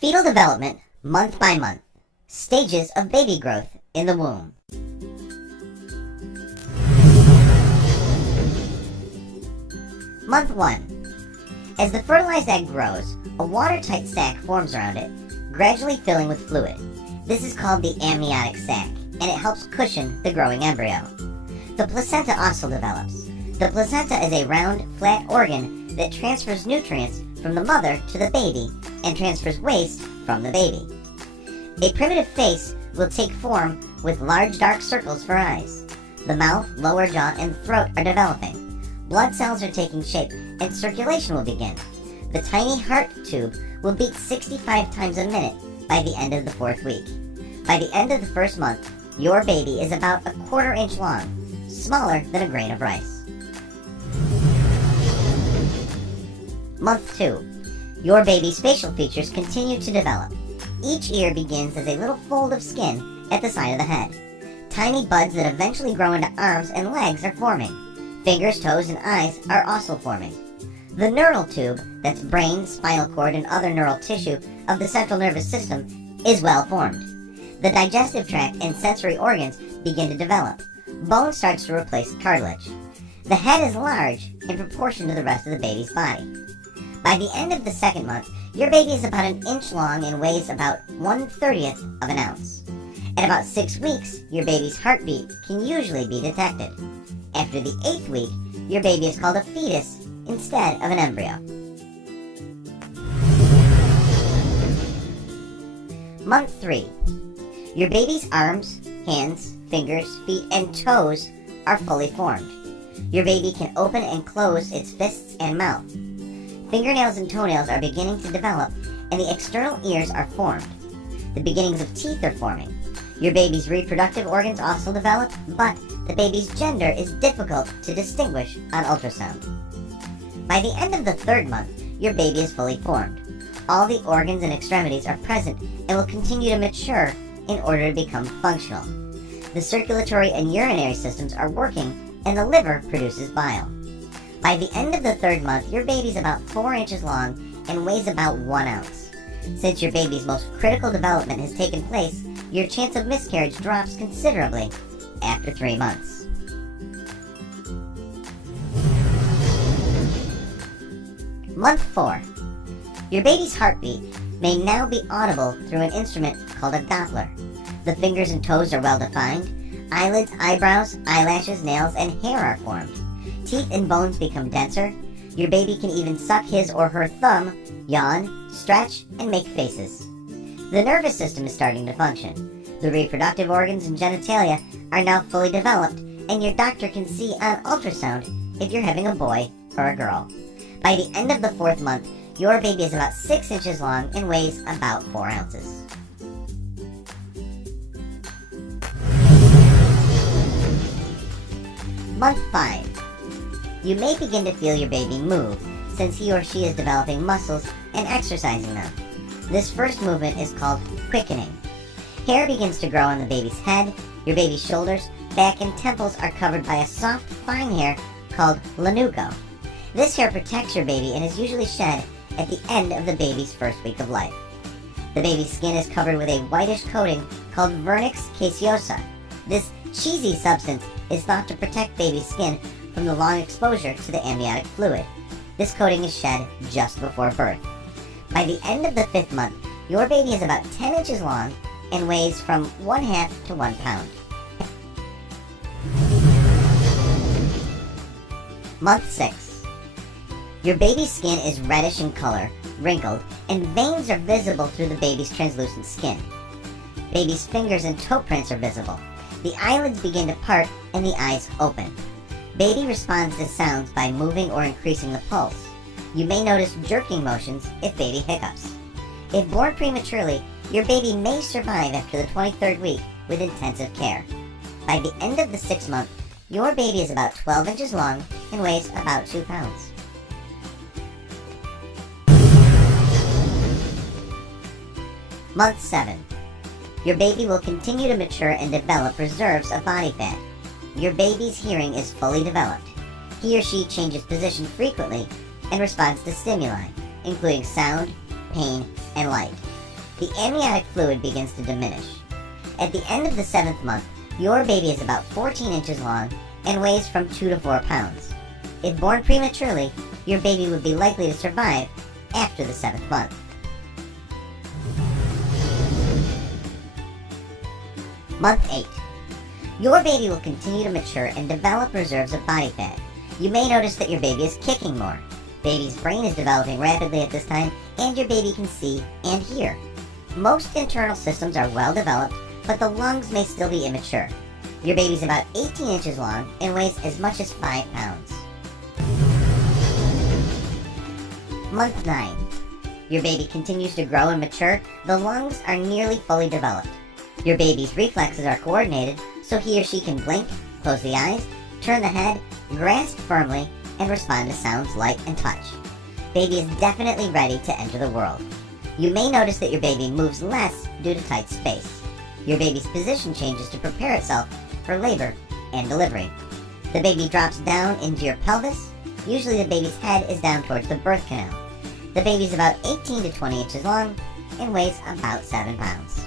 Fetal development, month by month. Stages of baby growth in the womb. Month 1. As the fertilized egg grows, a watertight sac forms around it, gradually filling with fluid. This is called the amniotic sac, and it helps cushion the growing embryo. The placenta also develops. The placenta is a round, flat organ that transfers nutrients from the mother to the baby and transfers waste from the baby. A primitive face will take form with large dark circles for eyes. The mouth, lower jaw, and throat are developing. Blood cells are taking shape and circulation will begin. The tiny heart tube will beat 65 times a minute by the end of the 4th week. By the end of the 1st month, your baby is about a 1/4 inch long, smaller than a grain of rice. Month 2. Your baby's facial features continue to develop. Each ear begins as a little fold of skin at the side of the head. Tiny buds that eventually grow into arms and legs are forming. Fingers, toes, and eyes are also forming. The neural tube, that's brain, spinal cord, and other neural tissue of the central nervous system, is well formed. The digestive tract and sensory organs begin to develop. Bone starts to replace cartilage. The head is large in proportion to the rest of the baby's body. By the end of the 2nd month, your baby is about an inch long and weighs about 1/30th of an ounce. At about 6 weeks, your baby's heartbeat can usually be detected. After the 8th week, your baby is called a fetus instead of an embryo. Month 3. Your baby's arms, hands, fingers, feet, and toes are fully formed. Your baby can open and close its fists and mouth. Fingernails and toenails are beginning to develop, and the external ears are formed. The beginnings of teeth are forming. Your baby's reproductive organs also develop, but the baby's gender is difficult to distinguish on ultrasound. By the end of the 3rd month, your baby is fully formed. All the organs and extremities are present and will continue to mature in order to become functional. The circulatory and urinary systems are working, and the liver produces bile. By the end of the 3rd month, your baby is about 4 inches long and weighs about 1 ounce. Since your baby's most critical development has taken place, your chance of miscarriage drops considerably after 3 months. Month 4. Your baby's heartbeat may now be audible through an instrument called a Doppler. The fingers and toes are well defined. Eyelids, eyebrows, eyelashes, nails, and hair are formed. Teeth and bones become denser. Your baby can even suck his or her thumb, yawn, stretch, and make faces. The nervous system is starting to function. The reproductive organs and genitalia are now fully developed, and your doctor can see on ultrasound if you're having a boy or a girl. By the end of the 4th month, your baby is about 6 inches long and weighs about 4 ounces. Month 5. You may begin to feel your baby move, since he or she is developing muscles and exercising them. This first movement is called quickening. Hair begins to grow on the baby's head. Your baby's shoulders, back, and temples are covered by a soft, fine hair called lanugo. This hair protects your baby and is usually shed at the end of the baby's 1st week of life. The baby's skin is covered with a whitish coating called vernix caseosa. This cheesy substance is thought to protect baby's skin from the long exposure to the amniotic fluid. This coating is shed just before birth. By the end of the 5th month, your baby is about 10 inches long and weighs from 1/2 to 1 pound. Month 6. Your baby's skin is reddish in color, wrinkled, and veins are visible through the baby's translucent skin. Baby's fingers and toe prints are visible. The eyelids begin to part and the eyes open. Baby responds to sounds by moving or increasing the pulse. You may notice jerking motions if baby hiccups. If born prematurely, your baby may survive after the 23rd week with intensive care. By the end of the 6th month, your baby is about 12 inches long and weighs about 2 pounds. Month 7. Your baby will continue to mature and develop reserves of body fat. Your baby's hearing is fully developed. He or she changes position frequently and responds to stimuli, including sound, pain, and light. the amniotic fluid begins to diminish. At the end of the 7th month, your baby is about 14 inches long and weighs from 2 to 4 pounds. If born prematurely, your baby would be likely to survive after the 7th month. Month 8. Your baby will continue to mature and develop reserves of body fat. You may notice that your baby is kicking more. Baby's brain is developing rapidly at this time, and your baby can see and hear. Most internal systems are well developed, but the lungs may still be immature. Your baby's about 18 inches long and weighs as much as 5 pounds. Month 9. Your baby continues to grow and mature. The lungs are nearly fully developed. Your baby's reflexes are coordinated, so he or she can blink, close the eyes, turn the head, grasp firmly, and respond to sounds, light, and touch. Baby is definitely ready to enter the world. You may notice that your baby moves less due to tight space. Your baby's position changes to prepare itself for labor and delivery. The baby drops down into your pelvis. Usually the baby's head is down towards the birth canal. The baby's about 18 to 20 inches long and weighs about 7 pounds.